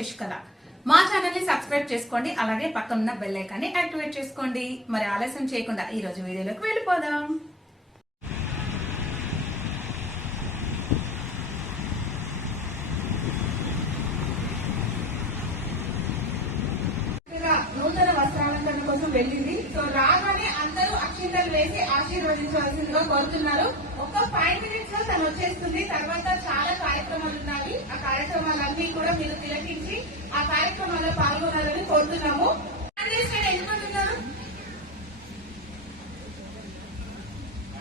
శశికళ. మా ఛానల్ ని సబ్స్క్రైబ్ చేసుకోండి, అలాగే పక్కన ఉన్న బెల్ ఐకాన్ ని యాక్టివేట్ చేసుకోండి. మరి ఆలస్యం చేయకుండా ఈ రోజు వీడియోలోకి వెళ్ళిపోదాం. నూతన వస్త్రాలంకరణ కోసం వెళ్ళింది. సో రాగానే అందరూ అక్షింతలు వేసి ఆశీర్వదించవలసిందిగా కోరుతున్నారు. ఒక 5 minutes లో తను వచ్చేస్తుంది. తర్వాత చాలా కార్యక్రమాలు ఉన్నాయి. ఆ కార్యక్రమాలన్నీ కూడా మీరు తిలకించి ఆ కార్యక్రమాల్లో పాల్గొనాలని కోరుతున్నాము. ఎందుకుంటున్నారు?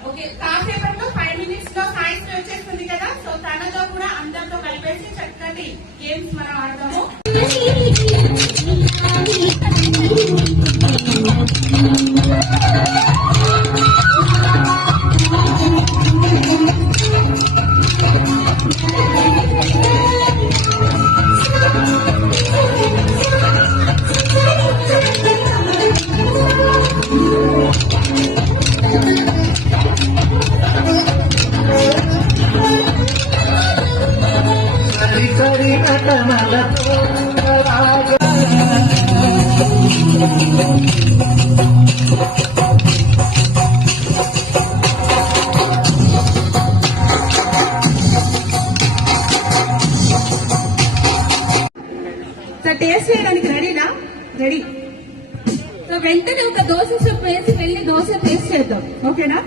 ఓకే, కాసేపట్లో 5 minutes లో సాయంత్రం వచ్చేస్తుంది కదా. సో తనతో కూడా అందరితో కలిపేసి చక్కటి గేమ్స్ మనం ఆడదాము. టేస్ట్ చేయడానికి రెడీనా? రెడీ. సో వెంటనే ఒక దోశ సూప్ వేసి వెళ్ళి దోశ టేస్ట్ చేద్దాం. ఓకేనా?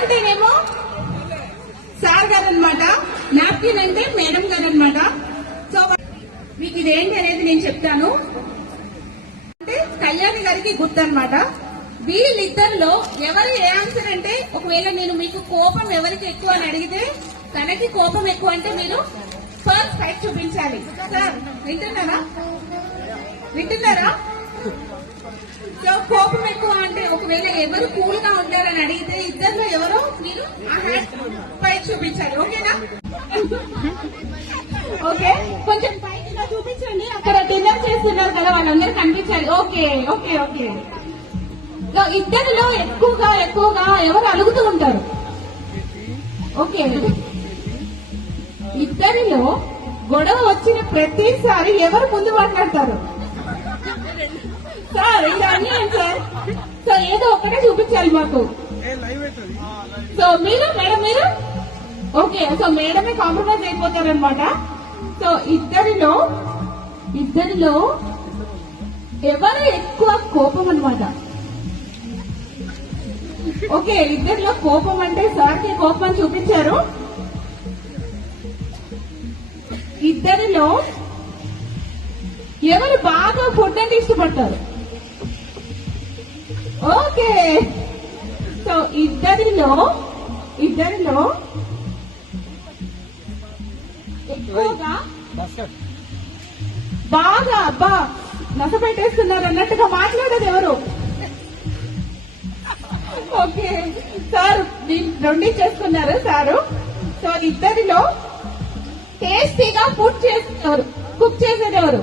అంటేనేమో సార్ గారు అనమాట, నాప్కిన్ అంటే మేడం గారు అనమాట. సో మీకు ఇదేంటి అనేది నేను చెప్తాను. అంటే కళ్యాణి గారికి గుర్తు అనమాట. వీళ్ళిద్దరిలో ఎవరు ఏ ఆన్సర్ అంటే, ఒకవేళ నేను మీకు కోపం ఎవరికి ఎక్కువ అని అడిగితే తనకి కోపం ఎక్కువ అంటే మీరు ఫస్ట్ సైడ్ చూపించాలి. సార్ వింటున్నారా? సో కోపం ఎక్కువ అంటే ఒకవేళ ఎవరు కూల్ గా ఉంటారని అడిగితే ఇద్దరిలో ఎవరో మీరు ఆ హ్యాండ్ పై చూపించాలి. ఓకేనా? ఓకే, కొంచెం పైకి చూపించండి. అక్కడ డిన్నర్ చేస్తున్నారు కదా, వాళ్ళందరూ కనిపించాలి. Okay okay okay. సో ఇద్దరిలో ఎక్కువగా ఎవరు అలుగుతూ ఉంటారు? ఓకే, ఇద్దరిలో గొడవ వచ్చిన ప్రతిసారి ఎవరు ముందు మాట్లాడతారు? సార్ ఇది అన్యాయం సార్. సో ఏదో ఒక్కటే చూపించాలి మాకు. So madam okay. సో మేడమే కాంప్రమైజ్ అయిపోతారనమాట. సో ఇద్దరిలో ఎవరు ఎక్కువ కోపం అనమాట. ఓకే, ఇద్దరిలో కోపం అంటే సార్కి కోపం అని చూపించారు. ఇద్దరిలో ఎవరు బాగా ఫుడ్ అంటే ఇష్టపడతారు? ఓకే, సో ఇద్దరిలో ఎక్కువగా బాగా అబ్బా నస పెట్టేస్తున్నారు అన్నట్టుగా మాట్లాడేది ఎవరు? ఓకే సార్, రెండు చేసుకున్నారు సారు. సో ఇద్దరిలో టేస్టీగా కుక్ చేసేది ఎవరు?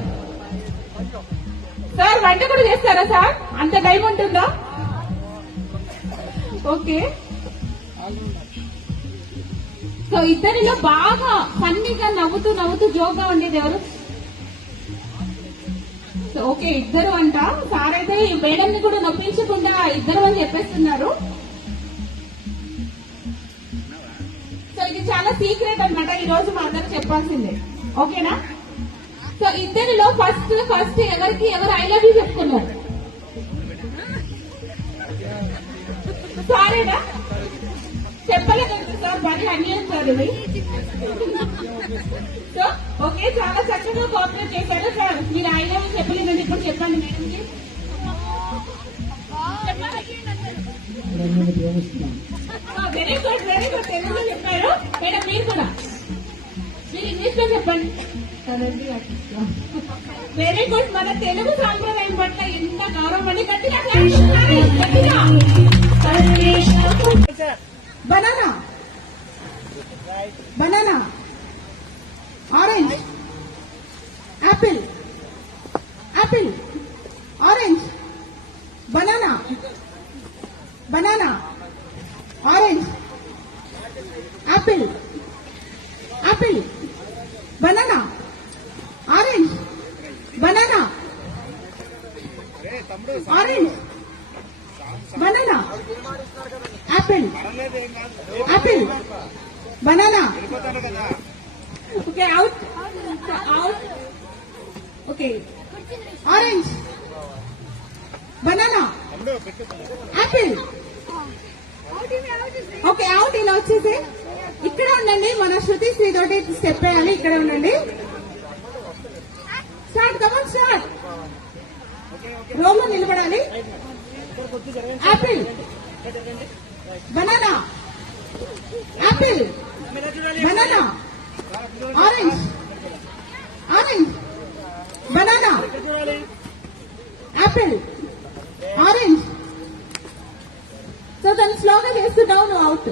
సార్ వంట కూడా చేస్తారా సార్? అంత టైం ఉంటుందా? ఓకే, సో ఇద్దరిలో బాగా ఫన్నీగా నవ్వుతూ జోక్గా ఉండేది ఎవరు? సో ఓకే ఇద్దరు అంట. సార్ అయితే ఈ మేడం ని కూడా నొప్పించకుండా ఇద్దరు అని చెప్పేస్తున్నారు. సో ఇది చాలా సీక్రెట్ అన్నమాట, ఈ రోజు మా అందరికి చెప్పాల్సిందే. ఓకేనా? సో ఇద్దరిలో ఫస్ట్ ఎవరికి ఎవరు ఐ లవ్ యూ చెప్పుకున్నారు? సారేనా? చెప్పలేదు సార్, మరి అన్యాయం సార్ ఇది. సో ఓకే, చాలా చక్కగా కోఆపరేట్ చేశారు సార్. మీరు ఐ లవ్ యూ చెప్పలేదండి, ఇప్పుడు చెప్పండి మేడంకి. వెరీ గుడ్ తెలుగులో చెప్పారు మేడం. మీరు కూడా మీరు ఇంగ్లీష్ లో చెప్పండి. Very good. మన తెలుగు సాంప్రదాయం పట్ల ఎంత గౌరవం అని గట్టిగా banana banana orange Apple Apple orange banana banana orange Apple Apple banana orange banana orange banana Apple Apple banana. Okay out out. Okay orange banana Apple. Okay out. ఇలా వచ్చేసి ఇక్కడ ఉండండి, మన శృతి శ్రీ తోటి స్టెప్ వేయాలి. ఇక్కడ ఉండండి. Start come on start. రోలో నిలబడాలి. Apple banana Apple banana orange orange banana Apple orange. So దాన్ని స్లోగా చేస్తున్నావు నువ్వు. అవుట్.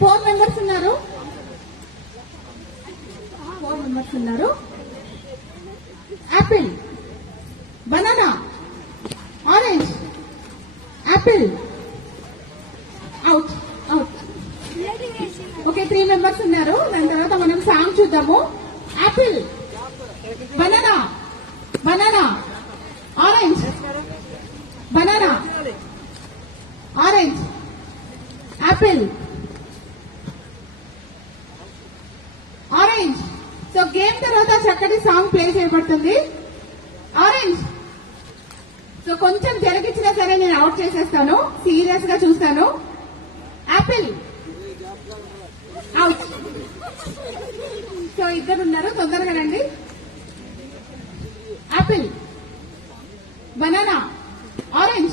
4 మెంబర్స్ ఉన్నారు. 4 మెంబర్స్ ఉన్నారు. Apple banana orange Apple out out. Okay 3 members ఉన్నారు. దాని తర్వాత మనం సాంగ్ చూద్దాము. Apple banana banana orange banana orange Apple orange. So game తర్వాత చక్కటి సాంగ్ ప్లే చేయబడుతుంది. ఆరెంజ్. సో కొంచెం జరిగించినా సరే నేను అవుట్ చేసేస్తాను, సీరియస్ గా చూస్తాను. Apple out. సో ఇద్దరు ఉన్నారు, తొందరగా రండి. Apple banana orange